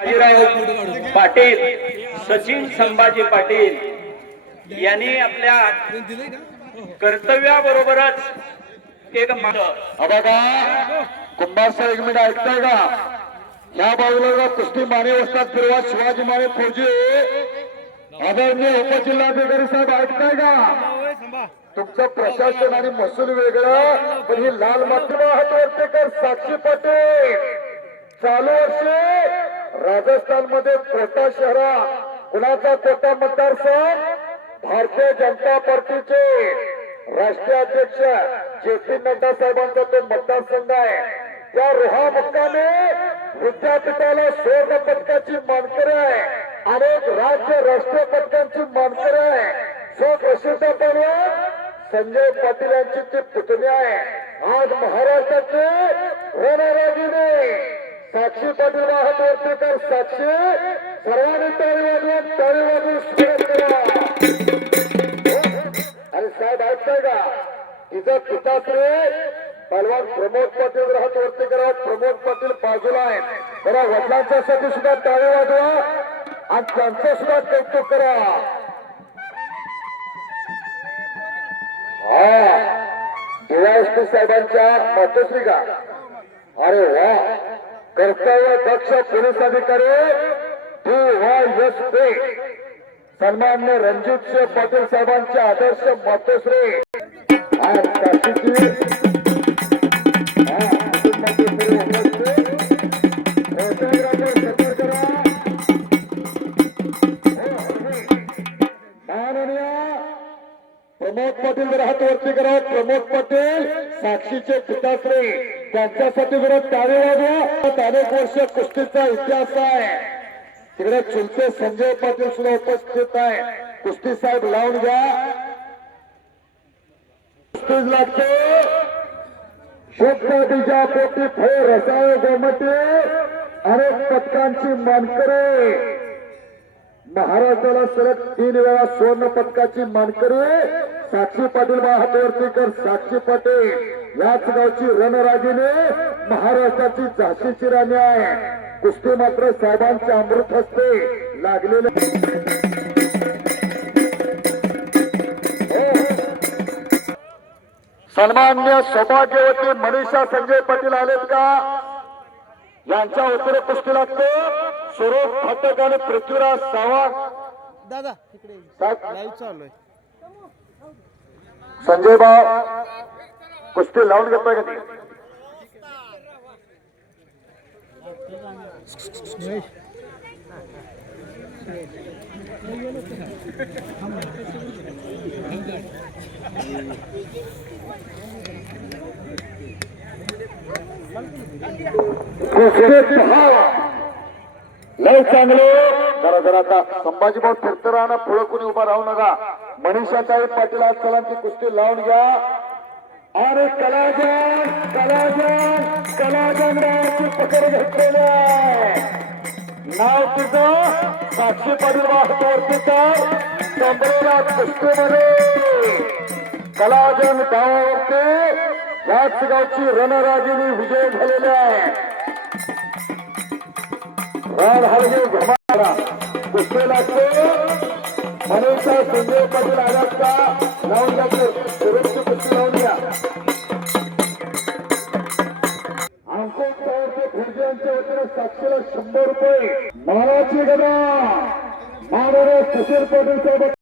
बाजीराव पाटील सचिन संभाजी पाटील यांनी आपल्या कर्तव्याबरोबरच एक बघा कुंभार सर एक मिनिट ऐकताय का? या बाजूला कुस्ती माने असतात फिरवा शिवाजी माने फौजी. आदरणीय उपजिल्हाधिकारी साहेब ऐकताय का? तुमचं प्रशासन आणि महसूल वेगळं पण ही लाल माध्यम हातवरतेकर साक्षी पाटील. चालू वर्षी राजस्थानमध्ये कोटा शहरा कुणाचा कोटा मतदारसंघ? भारतीय जनता पार्टीचे राष्ट्रीय अध्यक्ष जे पी नड्डा साहेबांचा तो मतदारसंघ आहे. त्या रोहा मुक्कामे विद्यापीठाला स्वर्ण पदकाची मानकर आहे. अनेक राज्य राष्ट्रीय पदकांची मानकर आहे. सुप्रसिद्ध पर्वत संजय पाटील यांची ती पुतणी आहे. आज महाराष्ट्राचे रणराजीने साक्षी पाटील हात साक्षी सर्वांनी तळी वाजवून तळी वाजवून स्वागत करा आणि साहेब ऐकताय का? तिचा पिताश्री पलवान प्रमोद पाटील राहत वरती करा प्रमोद पाटील बाजूला आहेत. जरा वडिलांच्यासाठी सुद्धा टाळी वाजवा आणि त्यांचं सुद्धा कौतुक करा. हा. डीवायएसपी साहेबांच्या मातोश्री का अरे वा. कर्तव्य दक्ष पोलीस अधिकारी डी वाय एस पे सन्मान्य रणजित सिंह पाटील साहेबांचे आदर्श मातोश्री प्रमोद पाटील जर हात वरती करा प्रमोद पाटील साक्षीचे पिताश्री त्यांच्यासाठी विरोध तारे वाजवा अनेक वर्ष कुस्तीचा इतिहास आहे. तिकडे चुलते संजय पाटील सुद्धा उपस्थित आहे. कुस्ती साहेब लावून घ्या. कुस्तीज लागतो. शुद्ध बीजा पोटी फोर रसाळ गोमटे अनेक पथकांची मानकरे. महाराष्ट्राला सलग तीन वेळा सुवर्ण पदकाची मानकरी. साक्षी पाटील हातवरतीकर साक्षी पाटील. याच गावची रणरागिनी महाराष्ट्राची झाशीची राणी आहे. कुस्ती मात्र साहेबांच्या अमृत हस्ते लागलेले. सन्मान्य सौभाग्यवती मनीषा संजय पाटील आलेत का? यांच्या उत्तर कुस्ती लागते. स्वरूप फटक आणि पृथ्वीराज सावंत. दादा लाईव्ह चालू आहे. संजय भाऊ कुस्ती लावून घेतोय का ती? लय चांगले. जरा जरा आता संभाजी भाऊ फिरत राहणं पुढं कुणी उभा राहू नका. मनीषाताई पाटील आज सलांची कुस्ती लावून घ्या. अरे कलाजन कलाजन कलाजन नावाची पकड घेतलेली आहे. नाव तिचं साक्षी पाटील वाहतूवरतीचं संपलेल्या कुस्तीमध्ये. कलाजन गावावरती याच गावची रणरागिनी विजय झालेली आहे. राज हरगे घमारा कुस्ती लागते साहेब संजय पाटील आलात का? लावून घ्या सुरक्षित कुस्ती लावून घ्या अंकुश पवारचे फुलज्यांच्या वतीने साक्षीला शंभर रुपये. मानाची गदा. मानव सुशील पाटील साहेब